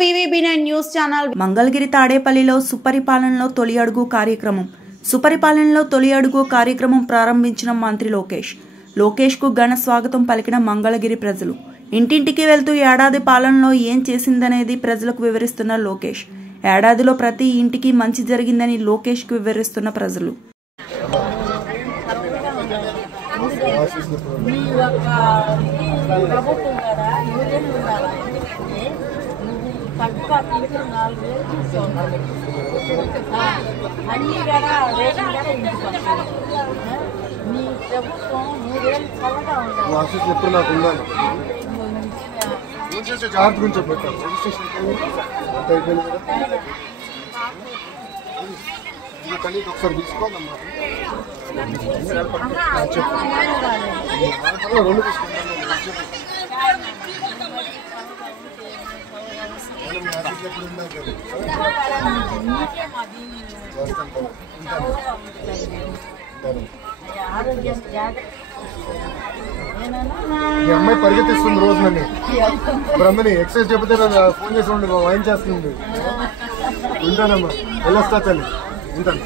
VVB9 news channel. Mangalagiri తాడేపల్లిలో సుపరిపాలనలో తొలి అడుగు కార్యక్రమం. సుపరిపాలనలో తొలి అడుగు కార్యక్రమం ప్రారంభించిన మంత్రి లోకేష్ కు ఘన స్వాగతం పలికిన మంగళగిరి ప్రజలు. ఇంటింటికి వెళ్తూ ఏడాది పాలనలో ఏం చేసిందనేది ప్రజలకు వివరిస్తున్న లోకేష్. ఏడాదిలో ప్రతి ఇంటికి మంచి జరిగిందని లోకేష్ కు వివరిస్తున్న ప్రజలు. ఒకసారి తీసుకోవాలమ్మా మీ అమ్మాయి పరిగెత్తిస్తుంది రోజు నన్ను బ్రహ్మని ఎక్సర్సైజ్ చెప్తే ఫోన్ చేసి ఉండి వాయిన్ చేస్తుంది. ఉంటానమ్మా వెళ్ళొస్తా తల్లి ఉంటాను.